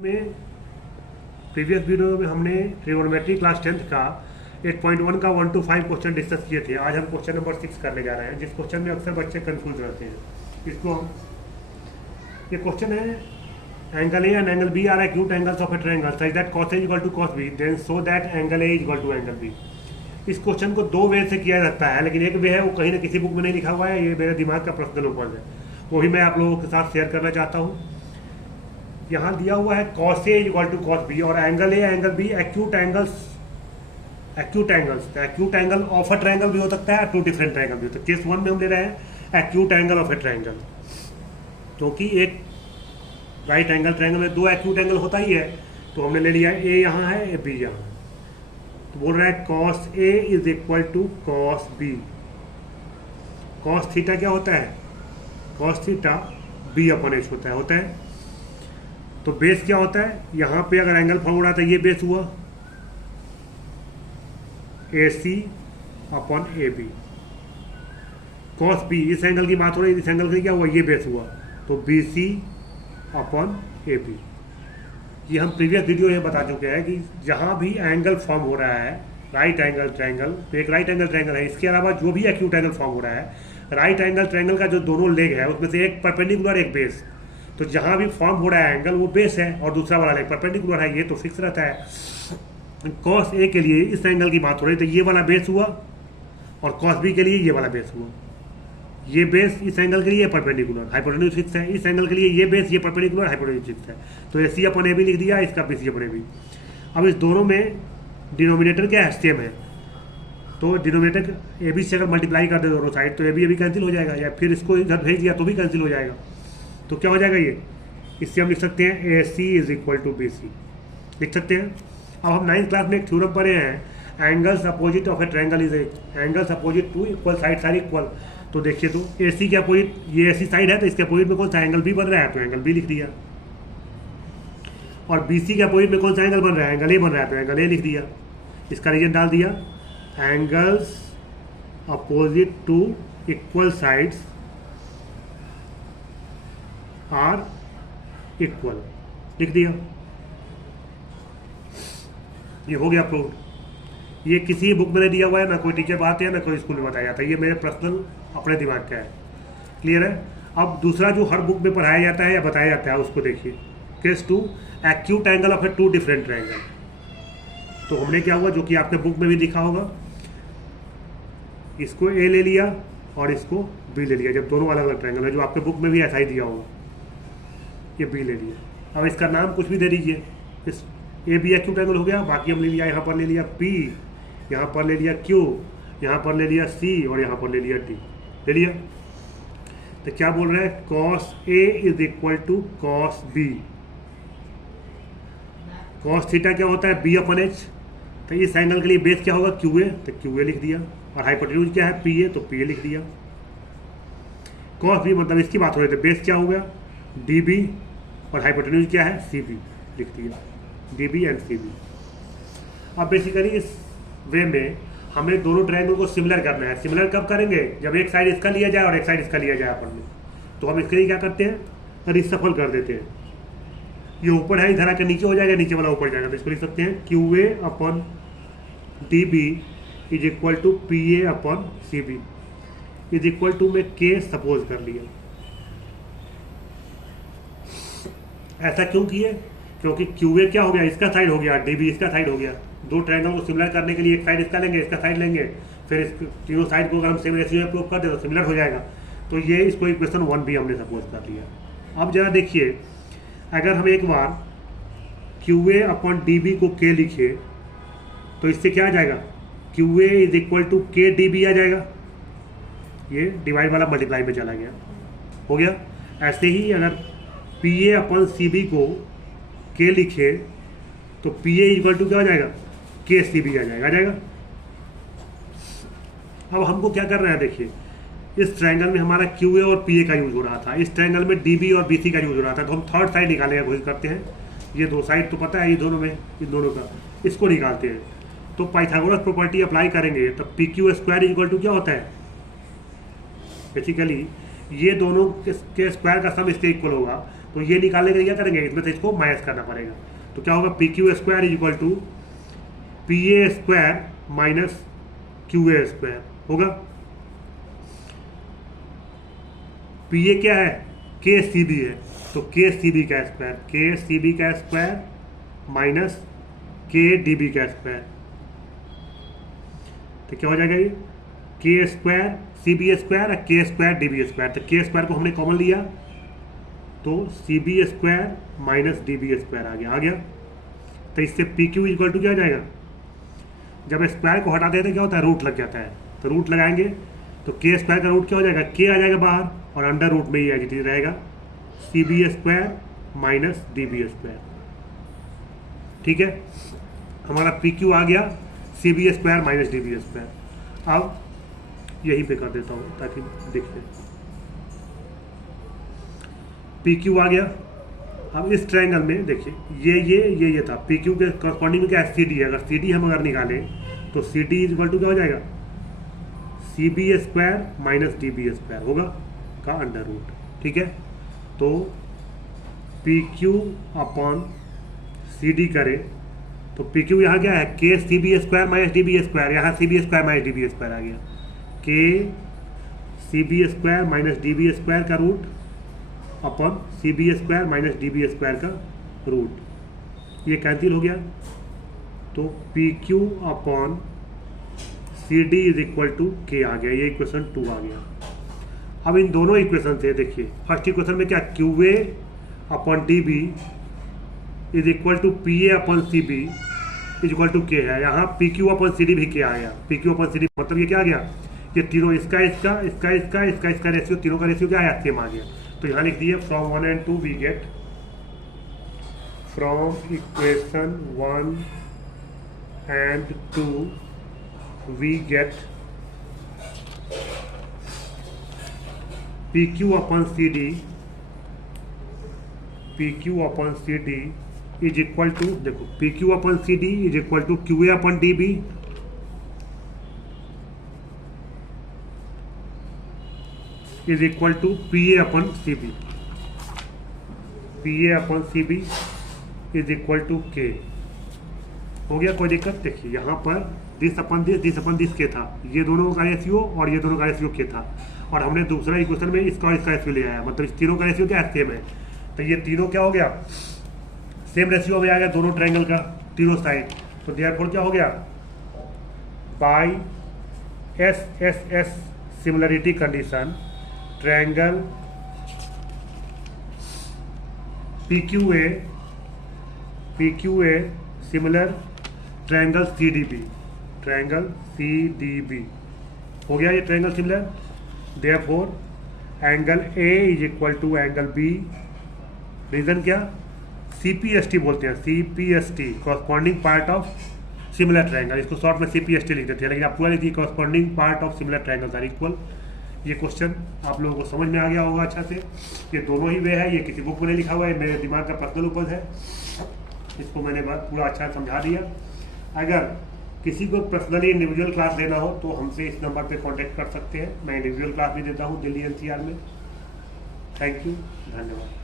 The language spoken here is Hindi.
में प्रीवियस वीडियो में हमने ट्रिगोनोमेट्री क्लास 10th का 8.1 का 1 to 5 क्वेश्चन डिस्कस किए थे। आज हम क्वेश्चन नंबर 6 करने जा रहे हैं, जिस क्वेश्चन में अक्सर बच्चे कंफ्यूज रहते हैं। इसको हम ये क्वेश्चन है angle A and angle B are acute angles of a triangle such that cos A equal to cos B then so that angle A equal to angle B। इस क्वेश्चन को दो वे से किया जा सकता है, लेकिन एक वे है वो कहीं ना किसी बुक में नहीं लिखा हुआ है, ये मेरे दिमाग का पर्सनल ओपिनियन है, वो भी मैं आप लोगों के साथ शेयर करना चाहता हूँ। यहाँ दिया हुआ है cos A equal to cos B और angle A angle B acute angle of a triangle भी हो सकता है, टू डिफरेंट ट्रायंगल भी हो सकता है। केस 1 में हम ले रहे हैं acute angle of a triangle, क्योंकि एक राइट एंगल ट्रायंगल में दो एक्यूट एंगल होता ही है, तो हमने ले लिया A यहाँ है B यहाँ है। तो बोल रहा है cos A is equal to cos B। cos theta क्या होता है? cos theta B upon H होता है। तो बेस क्या होता है? यहाँ पे अगर एंगल फॉर्म हो रहा था, ये बेस हुआ AC upon AB। cos B इस एंगल की बात हो रही है, इस एंगल का क्या हुआ? ये बेस हुआ, तो BC अपॉन AB। ये हम प्रीवियस वीडियो में बता चुके हैं कि जहाँ भी एंगल फॉर्म हो रहा है राइट एंगल ट्रायंगल, तो एक राइट एंगल ट्रायंगल है, इसके अलावा जो भी एक्यूट एंगल फॉर्म हो रहा है, राइट एंगल ट्रायंगल का जो दोनों लेग है उसमें से एक परपेंडिकुलर एक बेस, तो जहाँ भी फॉर्म हो रहा है एंगल वो बेस है और दूसरा वाला लेग परपेंडिकुलर है, ये तो फिक्स रहता है। cos A के लिए इस एंगल की बात हो रही है, तो ये वाला बेस हुआ, और cos B के लिए ये वाला बेस हुआ। ये बेस इस एंगल के लिए परपेंडिकुलर हाइपोटेन्यूज फिक्स है, इस एंगल के लिए ये बेस ये परपेंडिकुलर हाइपोटेन्यूज फिक्स है, तो AC अपॉन AB लिख दिया, इसका BC अपॉन AB। अब इस दोनों में डिनोमिनेटर क्या है? सेम है, तो डिनोमिनेटर AB से अगर मल्टीप्लाई कर दे दोनों साइड तो AB कैंसिल हो जाएगा, या फिर इसको इधर भेज दिया तो भी कैंसिल हो जाएगा। तो क्या हो जाएगा ये? इससे हम लिख सकते हैं AC is equal to BC लिख सकते हैं। अब हम 9th क्लास में एक थ्योरम पढ़े हैं, angles opposite of a triangle is angles opposite to equal sides are equal. तो देखिए, तो AC के अपोजिट, ये AC साइड है तो इसके अपोजिट में कौन सा एंगल B बन रहा है, तो एंगल B लिख दिया। और BC के अपोजिट में कौन सा एंगल बन रहा है? एंगल A बन रहा है, तो एंगल A लिख दिया। इसका रीजन डाल दिया, angles opposite to equal sides are equal लिख दिया। ये हो गया प्रूव। ये किसी बुक में नहीं दिया हुआ है, ना कोई टीचर बताते हैं, ना कोई स्कूल में बताया जाता है, ये मेरे पर्सनल अपने दिमाग का है। क्लियर है? अब दूसरा जो हर बुक में पढ़ाया जाता है या बताया जाता है उसको देखिए। Case 2 acute angle of a two different triangle. तो हमने क्या हुआ, जो कि आपके बुक में भी लिखा होगा, इसको A ले लिया और इसको B ले लिया, जब दोनों अलग अलग ट्रायंगल है, जो आपके बुक में भी ऐसा ही दिया होगा, ये B ले लिया। अब इसका नाम कुछ भी दे दीजिए, इस AB एक्यूट एंगल हो गया, बाकी हम ले लिया, यहाँ पर ले लिया P, यहाँ पर ले लिया Q, यहाँ पर ले लिया C और यहाँ पर ले लिया D ले लिया। तो क्या बोल रहा है? cos A is equal to cos B। cos theta क्या होता है? B upon H। तो इस एंगल के लिए बेस क्या होगा? QA, तो QA लिख दिया, और हाइपोटेन्यूज क्या है? PA, तो PA लिख दिया। cos B मतलब इसकी बात हो रही थी, बेस क्या हो गया? DB, और हाइपोटेन्यूज क्या है? CB लिख दिया, DB एंड CB। अब बेसिकली इस वे में हमें दोनों ट्रायंगल को सिमिलर करना है। सिमिलर कब करेंगे? जब एक साइड इसका लिया जाए और एक साइड इसका लिया जाए अपन में। तो हम इसके लिए क्या करते हैं? रिसफल कर देते हैं। ये ऊपर है, इधर आकर नीचे हो जाएगा, नीचे वाला ऊपर जाएगा, तो इसको लिख सकते हैं QA upon DB is equal to PA upon CB is equal to में K सपोज कर लिया। ऐसा क्यों किए? क्योंकि QA क्या हो गया? इसका साइड हो गया, DB इसका साइड हो गया। दो ट्रायंगल को सिमिलर करने के लिए एक साइड इसका लेंगे, इसका साइड लेंगे, फिर इस तीनों साइड को अगर हम सेम रेशियो में प्रूव कर दे तो सिमिलर हो जाएगा। तो ये इसको इक्वेशन 1 भी हमने सपोज कर लिया। अब जरा देखिए, अगर हम एक बार QA अपॉन DB को K लिखे तो इससे क्या आ जाएगा? QA is equal to KDB आ जाएगा। ये डिवाइड वाला मल्टीप्लाई में चला गया, हो गया। ऐसे ही अगर PA अपॉन CB को K लिखे तो PA इक्वल टू क्या हो जाएगा? KCB आ जाएगा। अब हमको क्या करना है? देखिए, इस ट्रायंगल में हमारा QA और PA का यूज हो रहा था, इस ट्रायंगल में DB और BC का यूज हो रहा था, तो हम थर्ड साइड निकालने की कोशिश करते हैं। ये दो साइड तो पता है, ये दोनों में, इन दोनों का, इसको निकालते हैं। तो पाइथागोरस प्रॉपर्टी अप्लाई करेंगे, तो PQ स्क्वायर इक्वल टू क्या होता है? बेसिकली ये दोनों के स्क्वायर का सम इसके इक्वल होगा, तो ये निकालने के लिए क्या करेंगे, इसमें से इसको माइनस करना पड़ेगा। तो क्या होगा, P Q square is equal to P A square minus Q A square होगा। पी ए क्या है, के सी बी है, तो के सी बी का स्क्वायर, के सी बी का स्क्वायर माइनस के डी बी का स्क्वायर, तो क्या हो जाएगा ये के स्क्वायर सी बी स्क्वायर और के स्क्वायर डी बी स्क्वायर। तो के स्क्वायर को हमने कॉमन लिया तो C B square minus D B square आ गया। तो इससे पी क्यू इक्वल टू क्या हो जाएगा, जब स्क्वायर को हटा देते हैं क्या होता है, रूट लग जाता है, तो रूट लगाएंगे तो के स्क्वायर का रूट क्या हो जाएगा, के आ जाएगा बाहर और अंडर रूट में ही एज रहेगा C B square minus D B square. ठीक है, हमारा पी क्यू आ गया C B square minus D B square. अब यहीं पे कर देता हूँ ताकि दिख जाए, पी क्यू आ गया। अब इस ट्रायंगल में देखिए ये था पी क्यू के करस्पॉन्डिंग में क्या है, सी डी है। अगर सी डी हम अगर निकालें तो C D is equal to क्या हो जाएगा, C B square minus D B square होगा का अंडर रूट। ठीक है, तो P Q upon C D करें तो पी क्यू यहाँ क्या है, के C B square minus D B square, यहाँ C B square minus D B square आ गया, के C B square minus D B square का root upon C B square minus D B square का रूट, ये कैंसिल हो गया। तो P Q upon C D is equal to K आ गया, ये इक्वेशन 2 आ गया। अब इन दोनों इक्वेशन से देखिए, फर्स्ट इक्वेशन में क्या, Q A upon D B is equal to P A upon C B is equal to K है, यहाँ P Q upon C D भी के आ गया, P Q upon C D मतलब ये क्या आ गया, ये तीनों इसका रेशियो, तीनों का रेशियो क्या आया, सेम आ गया। तो यहाँ लिख दिए from 1 and 2 we get, from equation 1 and 2 we get P Q upon C D, P Q upon C D is equal to, देखो P Q upon C D is equal to Q A upon D B is equal to P A upon C B, P A upon C B is equal to K. हो गया, कोई दिक्कत। देखिए यहाँ पर दिस अपन दिस के था, ये दोनों का रेशियो और ये दोनों का रेशियो के था, और हमने दूसरा इक्वेशन में इसका और इसका रेशियो ले आया, मतलब इस तीनों का रेशियो क्या है, सेम है। तो ये तीनों क्या हो गया, सेम रेशियो में आ गया दोनों ट्रायंगल का, तीनों साइड। तो देयरफॉर क्या हो गया, by S S S similarity condition triangle P Q A similar triangle C D B, triangle C D B हो गया ये triangle similar. Therefore angle A is equal to angle B, reason क्या, सी पी एस टी बोलते हैं, C P S T corresponding part of similar triangle, इसको शॉर्ट में सी पी एस टी लिख देते हैं, लेकिन आप पूरा लिखिए corresponding part of similar triangles are equal. ये क्वेश्चन आप लोगों को समझ में आ गया होगा अच्छा से। ये दोनों ही वे है, ये किसी बुक में नहीं लिखा हुआ है, मेरे दिमाग का पर्सनल उपज है, इसको मैंने पूरा अच्छा समझा दिया। अगर किसी को पर्सनली इंडिविजुअल क्लास लेना हो तो हमसे इस नंबर पे कांटेक्ट कर सकते हैं, मैं इंडिविजुअल क्लास भी देता हूँ दिल्ली एनसीआर में। थैंक यू, धन्यवाद।